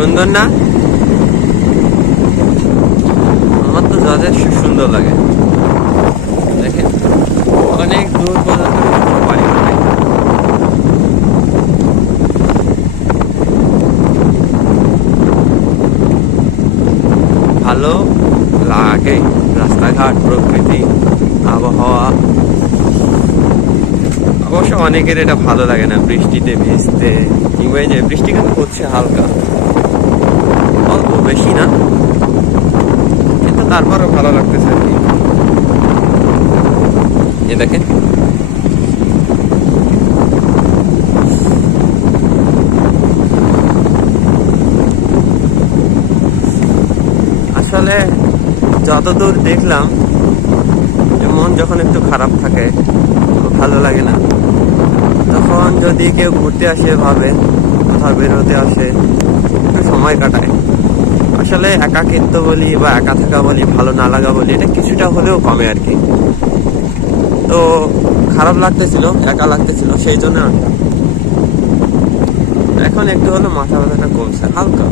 সুন্দর না? আমার তো যথেষ্ট সুন্দর লাগে। দেখেন অনেক দূর পর্যন্ত বাড়ি ঘর। ভালো লাগে রাস্তাঘাট, প্রকৃতি, আবহাওয়া। অবশ্য অনেকের এটা ভালো লাগে না, বৃষ্টিতে ভিজতে, কিংবা এই যে বৃষ্টি কিন্তু হচ্ছে হালকা, অল্প বেশি না, কিন্তু তারপরও ভালো লাগতেছে আর কি। এ দেখেন আসলে যতদূর দেখলাম, মন যখন একটু খারাপ থাকে, ভালো লাগে না, তখন যদি কেউ ঘুরতে আসে, ভাবে কোথাও বেরোতে আসে, একটু সময় কাটায়, আসলে একাকিত্ব বলি বা একা থাকা বলি, ভালো না লাগা বলি, এটা কিছুটা হলেও কমে আর কি। তো খারাপ লাগতেছিল, একা লাগতেছিল, সেই জন্য এখন একটু হলো মাথা ব্যথাটা কমছে হালকা।